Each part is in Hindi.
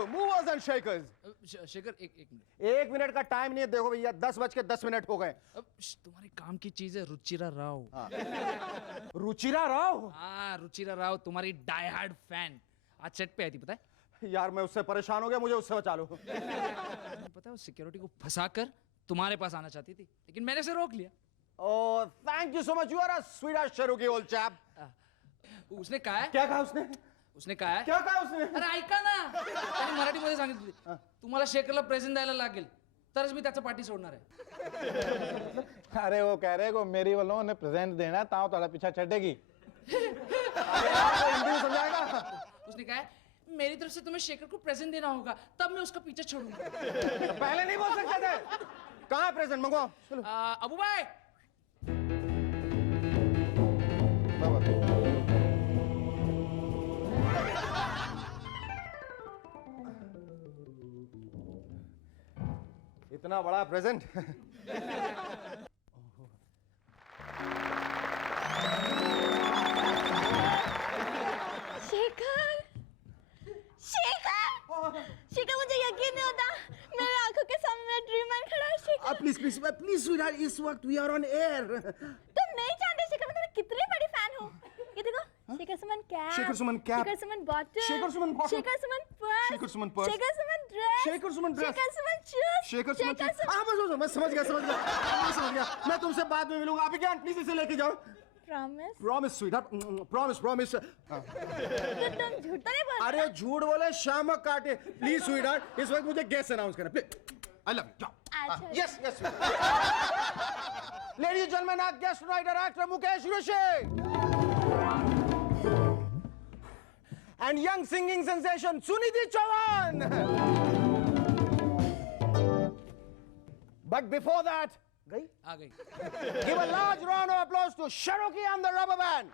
you, movers and shakers. Shekhar एक मिनट. 1 मिनट का टाइम नहीं है. देखो भैया 10:10 हो गए. तुम्हारे काम की चीज है रुचिरा राव. रुचिरा राव. हाँ रुचिरा राव तुम्हारी डाई हार्ड फैन आज सेट पे आई थी पता है. यार मैं उससे परेशान हो गया, मुझे उससे बचा लो. पता है वो सिक्योरिटी को फंसाकर तुम्हारे पास आना चाहती थी लेकिन मैंने उसे रोक लिया. Oh, thank you so much. You are a sweet Cherokee old chap. उसने कहा है. क्या कहा उसने? उसने कहा है. क्या कहा उसने? अरे ऐका ना त्याने मराठीमध्ये सांगितलं तुम्हाला शेखरला प्रेझेंट द्यायला लागेल तरच मी त्याचा पार्टी सोडणार आहे. अरे वो कह रहे को मेरी वालों ने प्रेजेंट देना ताऊ ताड़ा पीछा छड़ेगी. हिंदी में समझाएगा. उसने कहा है मेरी तरफ से तुम्हें शेखर को प्रेजेंट देना होगा तब मैं उसका पीछा छोड़ूंगा. पहले नहीं बोल सकते थे. कहाँ है प्रेजेंट? मंगवाओ. अबू भाई इतना बड़ा प्रेजेंट. शेखर शेखर शेखर मुझे यकीन नहीं होता मेरे आंखों के सामने ड्रीम मैन खड़ा है. शेखर प्लीज स्वीटहार्ट, इस वक्त वी आर ऑन एयर. तुम नहीं जानते शेखर मैं तुम्हारी कितनी बड़ी फैन हूँ. ये देखो Shekhar Suman cap, Shekhar Suman cap, Shekhar Suman bottle, Shekhar Suman bottle, Shekhar Suman purse, Shekhar Suman purse, Shekhar Suman dress, Shekhar Suman dress, Shekhar Suman shoes, Shekhar Suman. हाँ बस मैं समझ गया. मैं तुमसे बाद में मिलूंगा. आप क्या प्लीज इसे लेके जाओ. प्रॉमिस. Promise sweetheart, promise. तुम झूठ तो नहीं बोल. अरे झूठ बोले शामक काटे. प्लीज स्वीटहार्ट इस वक्त मुझे गेस्ट अनाउंस करना please. I love you. Yes. Ladies and gentlemen, our guest writer actor Mukesh Rishi and young singing sensation Sunidhi Chauhan. But before that, आ गई. give a large round of applause to Cherokee and the Rubber Band.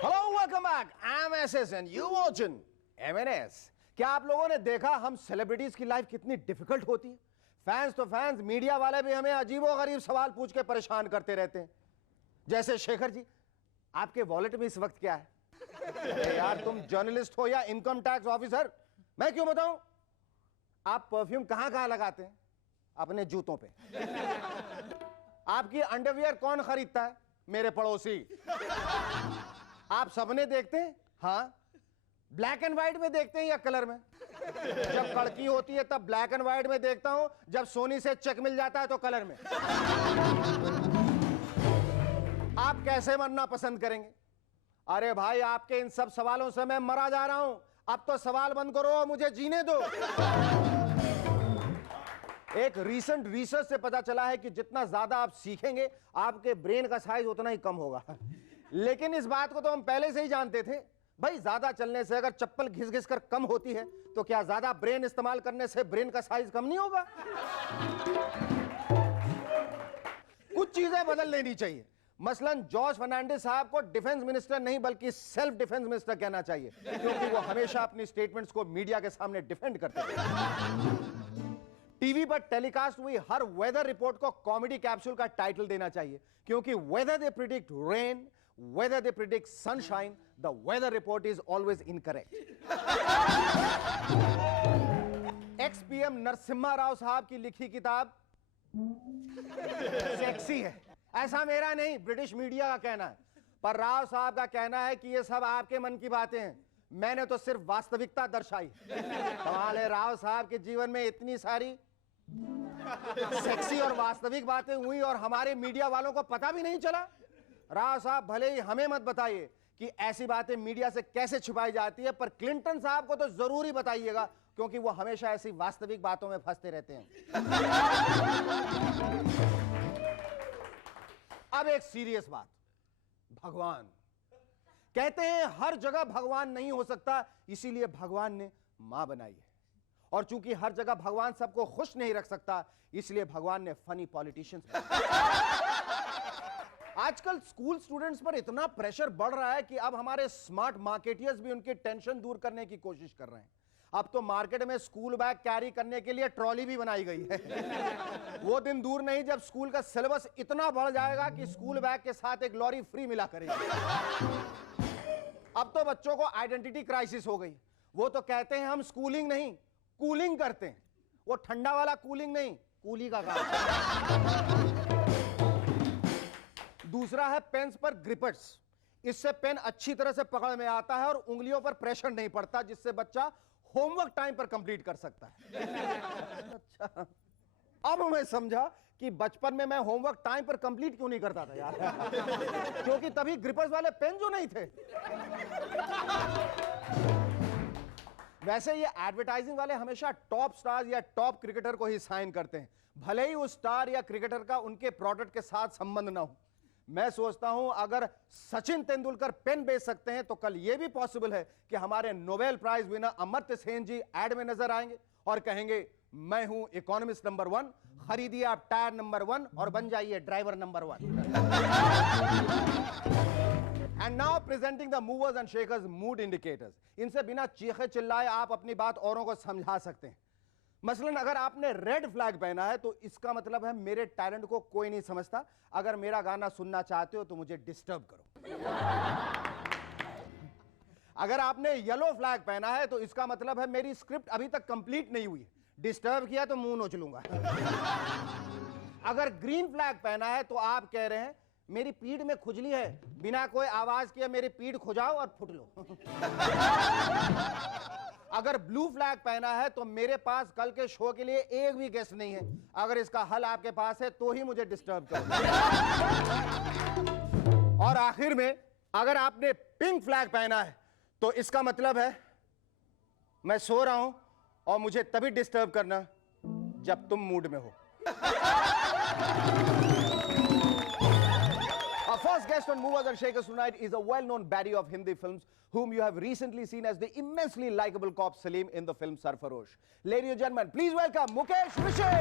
Hello, welcome back. I'm SS and you watching MNS. क्या आप लोगों ने देखा हम सेलिब्रिटीज की लाइफ कितनी डिफिकल्ट होती है? फैंस तो फैंस, मीडिया वाले भी हमें अजीबोगरीब सवाल पूछ के परेशान करते रहते हैं. जैसे शेखर जी, आपके वॉलेट में इस वक्त क्या है? यार तुम जर्नलिस्ट हो या इनकम टैक्स ऑफिसर, मैं क्यों बताऊं? आप परफ्यूम कहां कहां लगाते हैं? अपने जूतों पे. आपकी अंडरवियर कौन खरीदता है? मेरे पड़ोसी. आप सपने देखते हैं? हाँ. ब्लैक एंड व्हाइट में देखते हैं या कलर में? जब कड़की होती है तब ब्लैक एंड व्हाइट में देखता हूं, जब सोनी से चेक मिल जाता है तो कलर में. आप कैसे मरना पसंद करेंगे? अरे भाई आपके इन सब सवालों से मैं मरा जा रहा हूं. अब तो सवाल बंद करो और मुझे जीने दो. एक रीसेंट रिसर्च से पता चला है कि जितना ज्यादा आप सीखेंगे आपके ब्रेन का साइज उतना ही कम होगा. लेकिन इस बात को तो हम पहले से ही जानते थे. भाई ज्यादा चलने से अगर चप्पल घिस घिस कर कम होती है तो क्या ज्यादा ब्रेन इस्तेमाल करने से ब्रेन का साइज कम नहीं होगा? कुछ चीजें बदल लेनी चाहिए. मसलन जॉर्ज फर्नांडिस साहब को डिफेंस मिनिस्टर नहीं बल्कि सेल्फ डिफेंस मिनिस्टर कहना चाहिए, क्योंकि वो हमेशा अपनी स्टेटमेंट्स को मीडिया के सामने डिफेंड करते थे. टीवी पर टेलीकास्ट हुई हर वेदर रिपोर्ट को कॉमेडी कैप्सूल का टाइटल देना चाहिए, क्योंकि whether they predict rain, whether they predict sunshine, the weather report is always incorrect. ex-PM Narasimha Rao साहब की लिखी किताब सेक्सी है, ऐसा मेरा नहीं, ब्रिटिश मीडिया का कहना है. पर राव साहब का कहना है कि ये सब आपके मन की बातें हैं, मैंने तो सिर्फ वास्तविकता दर्शाई. कमाल है, राव साहब के जीवन में इतनी सारी सेक्सी और वास्तविक बातें हुई और हमारे मीडिया वालों को पता भी नहीं चला. राव साहब भले ही हमें मत बताइए कि ऐसी बातें मीडिया से कैसे छुपाई जाती है, पर क्लिंटन साहब को तो जरूर ही बताइएगा, क्योंकि वो हमेशा ऐसी वास्तविक बातों में फंसते रहते हैं. अब एक सीरियस बात. भगवान कहते हैं हर जगह भगवान नहीं हो सकता, इसीलिए भगवान ने मां बनाई है. और चूंकि हर जगह भगवान सबको खुश नहीं रख सकता, इसलिए भगवान ने फनी पॉलिटिशियंस. आजकल स्कूल स्टूडेंट्स पर इतना प्रेशर बढ़ रहा है कि अब हमारे स्मार्ट मार्केटियर्स भी उनकी टेंशन दूर करने की कोशिश कर रहे हैं. अब तो मार्केट में स्कूल बैग कैरी करने के लिए ट्रॉली भी बनाई गई है। वो दिन दूर नहीं जब स्कूल का सिलेबस इतना बढ़ जाएगा कि स्कूल बैग के साथ एक लॉरी फ्री मिला करेगी। अब तो बच्चों को आइडेंटिटी क्राइसिस हो गई। वो तो कहते हैं हम स्कूलिंग नहीं कूलिंग करते हैं। वो ठंडा वाला कूलिंग नहीं, कूली का काम। दूसरा है पेन्स पर ग्रिपर्स। इससे पेन अच्छी तरह से पकड़ में आता है और उंगलियों पर प्रेशर नहीं पड़ता, जिससे बच्चा होमवर्क टाइम पर कंप्लीट कर सकता है। अच्छा, अब मैं समझा कि बचपन में मैं होमवर्क टाइम पर कंप्लीट क्यों नहीं करता था यार। क्योंकि तभी ग्रिपर्स वाले पेन जो नहीं थे। वैसे ये एडवर्टाइजिंग वाले हमेशा टॉप स्टार्स या टॉप क्रिकेटर को ही साइन करते हैं, भले ही उस स्टार या क्रिकेटर का उनके प्रोडक्ट के साथ संबंध ना हो। मैं सोचता हूं अगर सचिन तेंदुलकर पेन बेच सकते हैं तो कल यह भी पॉसिबल है कि हमारे Nobel prize winner Amartya Sen ji ad में नजर आएंगे और कहेंगे मैं हूं इकोनॉमिस्ट नंबर 1, खरीदिए आप टायर नंबर 1 और बन जाइए driver number 1। And now presenting the movers and shakers mood indicators. इनसे बिना चीखे चिल्लाए आप अपनी बात औरों को समझा सकते हैं। मसलन अगर आपने रेड फ्लैग पहना है तो इसका मतलब है मेरे टैलेंट को कोई नहीं समझता। अगर मेरा गाना सुनना चाहते हो तो मुझे डिस्टर्ब करो। अगर आपने येलो फ्लैग पहना है तो इसका मतलब है मेरी स्क्रिप्ट अभी तक कंप्लीट नहीं हुई है, डिस्टर्ब किया तो मुंह नोच लूंगा। अगर ग्रीन फ्लैग पहना है तो आप कह रहे हैं मेरी पीठ में खुजली है, बिना कोई आवाज किए मेरी पीठ खुजाओ और फुट लो। अगर ब्लू फ्लैग पहना है तो मेरे पास कल के शो के लिए एक भी गेस्ट नहीं है, अगर इसका हल आपके पास है तो ही मुझे डिस्टर्ब करो। और आखिर में अगर आपने पिंक फ्लैग पहना है तो इसका मतलब है मैं सो रहा हूं और मुझे तभी डिस्टर्ब करना जब तुम मूड में हो। Our first guest on Movers and Shakers tonight is a well-known baddie of Hindi films whom you have recently seen as the immensely likable cop Salim in the film Sarfarosh. Ladies and gentlemen, please welcome Mukesh Rishi.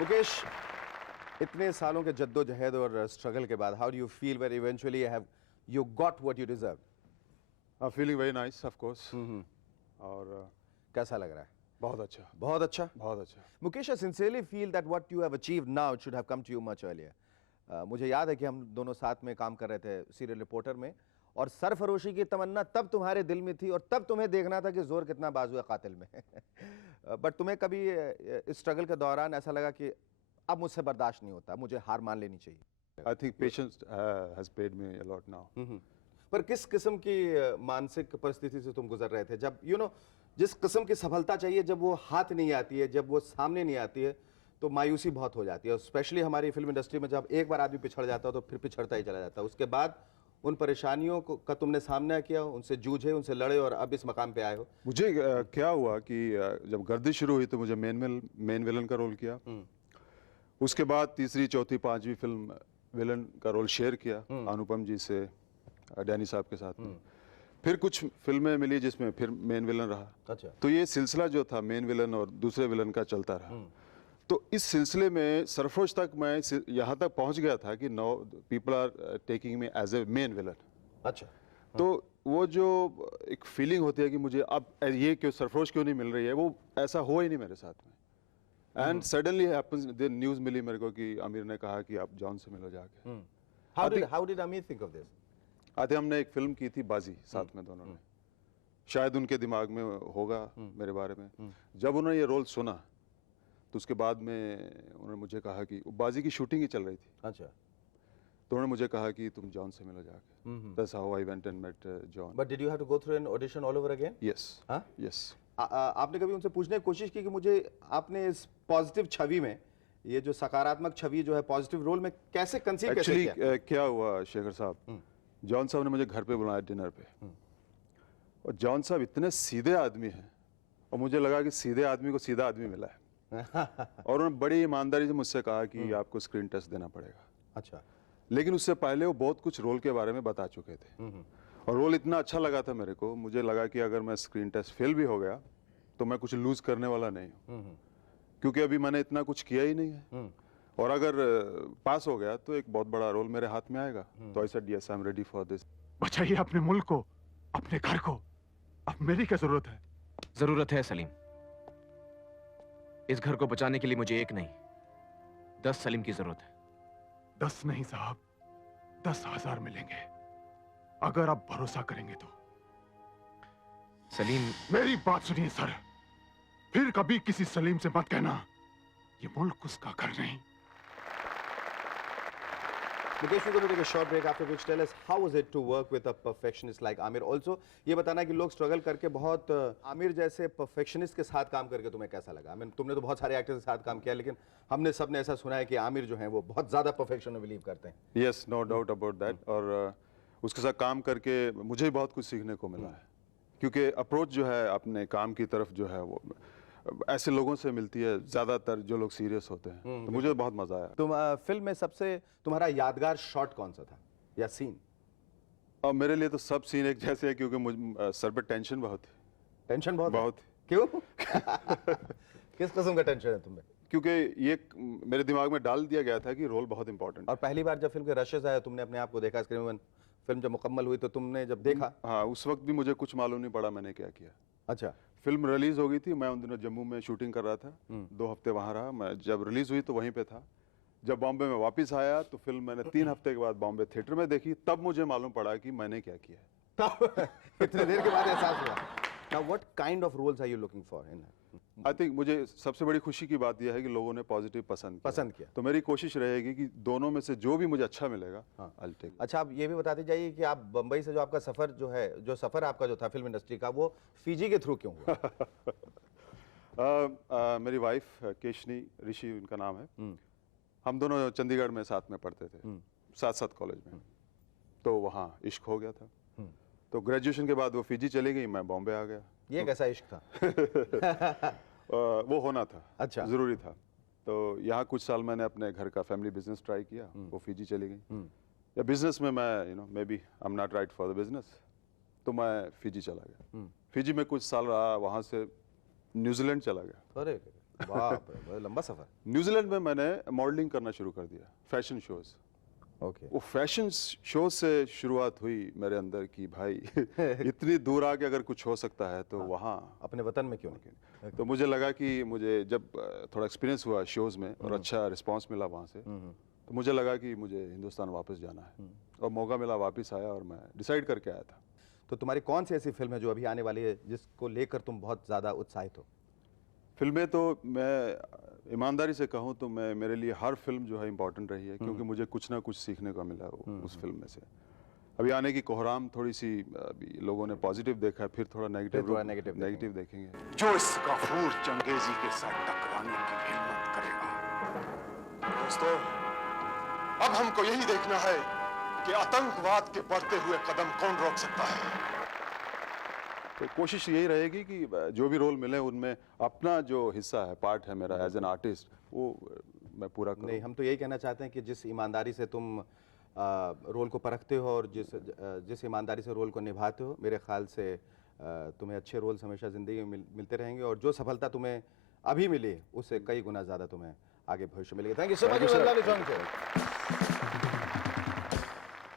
Mukesh, इतने सालों के जद्दोजहद और स्ट्रगल के बाद, how do you feel when eventually you got what you deserved? Feeling very nice of course. और कैसा लग रहा है? बहुत अच्छा, बहुत अच्छा। बहुत अच्छा। Mukesh, I sincerely feel that what you have achieved now should have come to you much earlier. मुझे याद है कि हम दोनों साथ में काम कर रहे थे सीरियल रिपोर्टर में, और सरफरोशी की तमन्ना तब तुम्हारे दिल में थी और तब तुम्हें देखना था कि जोर कितना बाजू है कातिल में। बट तुम्हें कभी इस स्ट्रगल के दौरान ऐसा लगा कि अब मुझसे बर्दाश्त नहीं होता, मुझे हार मान लेनी चाहिए? I think patience has paid me a lot now. पर किस किस्म की मानसिक परिस्थिति से तुम गुजर रहे थे जब जिस किस्म की सफलता चाहिए जब वो हाथ नहीं आती है, जब वो सामने नहीं आती है तो मायूसी बहुत हो जाती है। स्पेशली हमारी फिल्म इंडस्ट्री में जब एक बार आदमी पिछड़ जाता है तो फिर पिछड़ता ही चला जाता है। उसके बाद उन परेशानियों का तुमने सामना किया, उनसे जूझे, उनसे लड़े और अब इस मकाम पे आए हो। मुझे क्या हुआ कि जब गर्दिश शुरू हुई तो मुझे मेन विलन का रोल किया। उसके बाद तीसरी, चौथी, पांचवी फिल्म विलन का रोल शेयर किया अनुपम जी से, डैनी साहब के साथ में। फिर कुछ फिल्में मिली जिसमें फिर मेन विलन रहा। अच्छा। तो ये सिलसिला जो था मेन विलन और दूसरे विलन का चलता रहा। तो इस सिलसिले में सरफरोश तक मैं यहाँ तक पहुँच गया था कि now people are taking me as a main villain. अच्छा। तो वो जो एक फीलिंग होती है कि मुझे अब ये क्यों सरफरोश क्यों नहीं मिल रही है, वो ऐसा हुआ ही नहीं मेरे साथ में। एंड सडनली न्यूज़ मिली मेरे को कि आमिर ने कहा कि आप जॉन से मिलो जाके। How did Amir think of this? आते हमने एक फिल्म की थी बाजी साथ में दोनों ने, शायद उनके दिमाग में होगा मेरे बारे में। जब उन्होंने ये रोल सुना तो उसके बाद में उन्होंने मुझे कहा कि बाजी की शूटिंग ही चल रही थी। अच्छा। तो उन्होंने मुझे कहा कि तुम जॉन से मिलो जाके। That's how I went and met John. But did you have to go through an audition all over again? Yes. हाँ? Yes. आपने कभी उनसे पूछने की कोशिश की कि मुझे आपने इस पॉजिटिव छवि में, ये जो सकारात्मक छवि जो है पॉजिटिव रोल में कैसे कंसीव कैसे एक्चुअली किया? क्या हुआ शेखर साहब, जॉन साहब ने मुझे घर पे बुलाया डिनर पे, और जॉन साहब इतने सीधे आदमी हैं और मुझे लगा कि सीधे आदमी को सीधा आदमी मिला है। और उन्होंने बड़ी ईमानदारी से मुझसे कहा कि आपको स्क्रीन टेस्ट देना पड़ेगा। अच्छा। लेकिन उससे पहले वो बहुत कुछ रोल के बारे में बता चुके थे। और रोल इतना अच्छा लगा था मेरे को, मुझे लगा कि अगर मैं स्क्रीन टेस्ट फेल भी हो गया तो मैं कुछ लूज करने वाला नहीं हूँ, क्योंकि अभी मैंने इतना कुछ किया ही नहीं है। और अगर पास हो गया तो एक बहुत बड़ा रोल मेरे हाथ में आएगा। तो I said yes, I am ready for this. बचाइए अपने मुल्क को, अपने घर को। अब मेरी क्या जरूरत है? जरूरत है सलीम। इस घर को बचाने के लिए मुझे एक नहीं 10 सलीम की जरूरत है। 10 नहीं साहब, 10,000 मिलेंगे अगर आप भरोसा करेंगे तो। सलीम, मेरी बात सुनिए सर, फिर कभी किसी सलीम से मत कहना ये मुल्क उसका घर नहीं। Mukesh, we're going to take a short break, after which tell us how was it to work with a perfectionist like Amir. Also, ये बताना कि लोग स्ट्रगल करके बहुत आमिर जैसे परफेक्शनिस्ट के साथ काम करके तुम्हें कैसा लगा? I mean, तुमने तो बहुत सारे एक्टर्स के साथ काम किया, लेकिन हमने सबने ऐसा सुना है कि आमिर जो हैं वो बहुत ज़्यादा परफेक्शन में बिलीव करते हैं। Yes, no doubt about that. और उसके साथ काम करके मुझे भी बहुत कुछ सीखने को मिला है, क्योंकि अप्रोच जो है अपने काम की तरफ जो है वो ऐसे लोगों से मिलती है ज़्यादातर जो लोग सीरियस होते हैं। तो मुझे बहुत मज़ा आया। तुम फिल्म में सबसे तुम्हारा यादगार शॉट कौन सा था या सीन? और मेरे लिए तो सब सीन एक जैसे है, क्योंकि मुझे सर पे टेंशन बहुत है। टेंशन बहुत बहुत। क्यों? किस किस्म का टेंशन है तुम्हें? क्योंकि ये मेरे दिमाग में डाल दिया गया था कि रोल बहुत इंपॉर्टेंट और पहली बार जब फिल्म के रशेस आए, तुमने अपने आप को देखा स्क्रीन में, फिल्म जब मुकम्मल हुई तो तुमने जब देखा? हाँ, उस वक्त भी मुझे कुछ मालूम नहीं पड़ा मैंने क्या किया। अच्छा। फिल्म रिलीज हो गई थी, मैं उन दिनों जम्मू में शूटिंग कर रहा था, 2 हफ्ते वहाँ रहा। मैं जब रिलीज हुई तो वहीं पे था। जब बॉम्बे में वापस आया तो फिल्म मैंने 3 हफ्ते के बाद बॉम्बे थिएटर में देखी, तब मुझे मालूम पड़ा कि मैंने क्या किया। तब इतने देर के बाद एहसास हुआ। Now what kind of roles are you looking for in? I think मुझे सबसे बड़ी खुशी की बात यह है कि लोगों ने पॉजिटिव पसंद किया। तो मेरी कोशिश रहेगी कि दोनों में से जो भी मुझे अच्छा मिलेगा, I'll take it। अच्छा, आप ये भी बताते जाइए कि आप बम्बई से जो आपका सफर जो है, जो सफर आपका जो था फिल्म इंडस्ट्री का, वो फीजी के थ्रू क्यों हुआ? मेरी वाइफ केशनी ऋषि उनका नाम है, हम दोनों चंडीगढ़ में साथ में पढ़ते थे, साथ कॉलेज में। तो वहाँ इश्क हो गया था। तो ग्रेजुएशन के बाद वो फीजी चली गई, मैं बॉम्बे आ गया। ये कैसा इश्क था? वो होना था, अच्छा, जरूरी था। तो यहाँ कुछ साल मैंने अपने घर का फैमिली बिजनेस ट्राई किया, वो फीजी चली गई। या बिजनेस में मैं maybe I am not right for the business, तो मैं फीजी चला गया। फीजी में कुछ साल रहा, वहाँ से न्यूजीलैंड चला गया। अरे बाप रे, बहुत लंबा सफर। न्यूजीलैंड में मैंने मॉडलिंग करना शुरू कर दिया, फैशन शोज। ओके। वो फैशन शो से शुरुआत हुई मेरे अंदर की, भाई इतनी दूर आके अगर कुछ हो सकता है तो वहाँ अपने वतन में क्यों नहीं? तो मुझे लगा कि मुझे जब थोड़ा एक्सपीरियंस हुआ शोज में और अच्छा रिस्पांस मिला वहाँ से, तो मुझे लगा कि मुझे हिंदुस्तान वापस जाना है। और मौका मिला, वापस आया और मैं डिसाइड करके आया था। तो तुम्हारी कौन सी ऐसी फिल्म है जो अभी आने वाली है जिसको लेकर तुम बहुत ज़्यादा उत्साहित हो? फिल्में तो मैं ईमानदारी से कहूँ तो मेरे लिए हर फिल्म जो है इम्पोर्टेंट रही है, क्योंकि मुझे कुछ ना कुछ सीखने को मिला उस फिल्म में से। अभी आने की कोहराम थोड़ी सी अभी लोगों ने पॉजिटिव देखा है, फिर थोड़ा नेगेटिव देखेंगे। जो इस गफूर चंगेजी के साथ टकराने की हिम्मत करेगा। दोस्तों, अब हमको यही देखना है कि आतंकवाद के बढ़ते हुए कदम कौन रोक सकता है। तो कोशिश यही रहेगी कि जो भी रोल मिले उनमें अपना जो हिस्सा है, पार्ट है मेरा एज एन आर्टिस्ट, वो मैं पूरा करूं। नहीं, हम तो यही कहना चाहते हैं कि जिस ईमानदारी से तुम रोल को परखते हो और जिस ईमानदारी से रोल को निभाते हो, मेरे ख्याल से तुम्हें अच्छे रोल्स हमेशा ज़िंदगी में मिलते रहेंगे, और जो सफलता तुम्हें अभी मिली उससे कई गुना ज़्यादा तुम्हें आगे भविष्य मिलेगी। Thank you so much.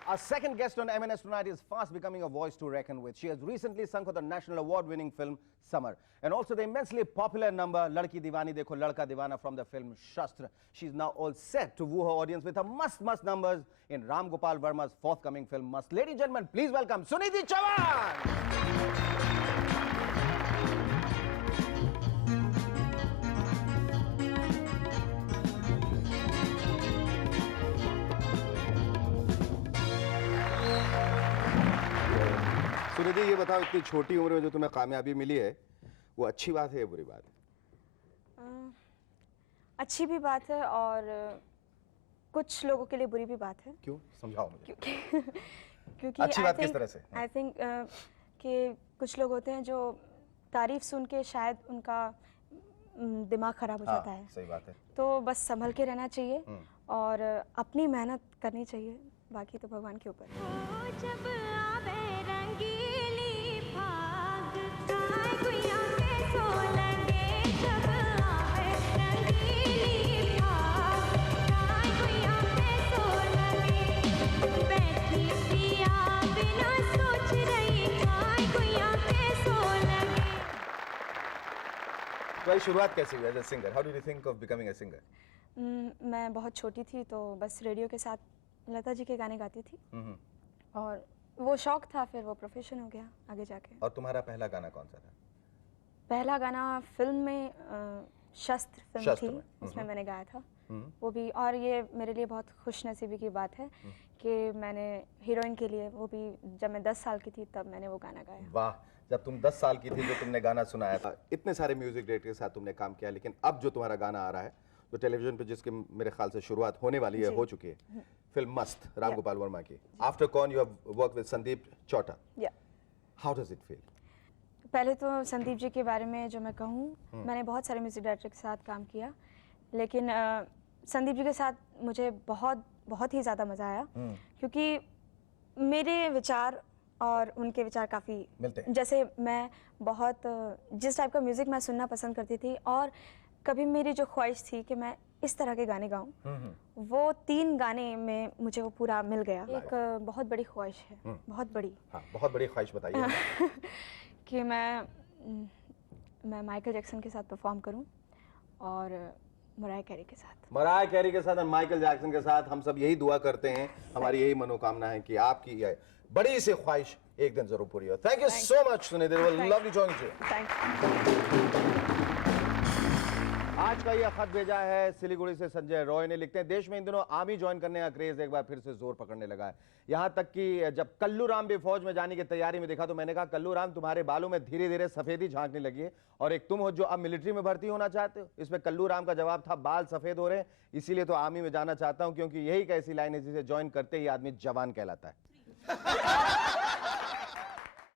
Our second guest on MNS tonight is fast becoming a voice to reckon with. She has recently sung for the national award-winning film Samar, and also the immensely popular number Ladki Diwani Dekho Ladka Diwana from the film Shastra. She's now all set to woo her audience with her must numbers in Ram Gopal Verma's forthcoming film Must. Ladies and gentlemen, please welcome Sunidhi Chauhan. Sunidhi, ये बताओ, इतनी छोटी उम्र में जो तुम्हें कामयाबी मिली है, वो अच्छी बात है या बुरी बात है? अच्छी भी बात है और कुछ लोगों के लिए बुरी भी बात है। क्यों, समझाओ मुझे। क्योंकि अच्छी बात किस तरह से? आई थिंक कि कुछ लोग होते हैं जो तारीफ सुन के शायद उनका दिमाग खराब हो जाता है। सही बात है। तो बस संभल के रहना चाहिए और अपनी मेहनत करनी चाहिए, बाकी तो भगवान के ऊपर है। तुम्हारी शुरुआत कैसे हुई as a singer? How did you think of becoming a singer? मैं बहुत छोटी थी तो बस रेडियो के साथ लता जी के गाने गाती थी और वो शौक था, फिर वो प्रोफेशन हो गया आगे जाके। और तुम्हारा पहला गाना कौन सा था? पहला गाना फिल्म में शस्त्र फिल्म शस्त्र थी, में, उसमें मैंने गाया था वो भी। और ये मेरे लिए बहुत खुशनसीबी की बात है कि मैंने हीरोइन के लिए, वो भी जब मैं 10 साल की थी तब मैंने वो गाना गाया। वाह, जब तुम 10 साल की थी जो तुमने गाना सुनाया था। इतने सारे म्यूजिक डायरेक्टर के साथ तुमने काम किया, लेकिन अब जो तुम्हारा गाना आ रहा है जो टेलीविजन पे, जिसके मेरे ख्याल से शुरुआत होने वाली है, हो चुकी है, फिल्म मस्त, राम गोपाल वर्मा की। आफ्टर कौन you have work with Sandeep Chowta. How does it feel? पहले तो संदीप जी के बारे में जो मैं कहूँ, मैंने बहुत सारे म्यूजिक डायरेक्टर के साथ काम किया, लेकिन संदीप जी के साथ मुझे बहुत ही ज़्यादा मज़ा आया, क्योंकि मेरे विचार और उनके विचार काफ़ी मिलते हैं। जैसे मैं बहुत जिस टाइप का म्यूज़िक मैं सुनना पसंद करती थी, और कभी मेरी जो ख्वाहिश थी कि मैं इस तरह के गाने गाऊं, वो 3 गाने में मुझे वो पूरा मिल गया। एक बहुत बड़ी ख्वाहिश है, बहुत बड़ी। हाँ, बहुत बड़ी ख्वाहिश बताइए। कि मैं माइकल जैक्सन के साथ परफॉर्म करूं और मराय कैरी के साथ। मराय कैरी के साथ और माइकल जैक्सन के साथ हम सब यही दुआ करते हैं, हमारी यही मनोकामना है कि आपकी ये बड़ी सी ख्वाहिश एक दिन जरूर पूरी हो। Thank you so much Sunidhi, lovely joining you. Thank you. आज का यह खत भेजा है सिलीगुड़ी से संजय रॉय ने। लिखते हैं, देश में इन दिनों आर्मी ज्वाइन करने का क्रेज एक बार फिर से जोर पकड़ने लगा है। यहां तक कि जब कल्लू राम भी फौज में जाने की तैयारी में दिखा तो मैंने कहा, कल्लू राम तुम्हारे बालों में धीरे धीरे सफेदी झांकने लगी है, और एक तुम हो जो अब मिलिट्री में भर्ती होना चाहते हो। इसमें कल्लू राम का जवाब था, बाल सफेद हो रहे हैं इसीलिए तो आर्मी में जाना चाहता हूं, क्योंकि यही एक ऐसी लाइन है जिसे ज्वाइन करते ही आदमी जवान कहलाता है।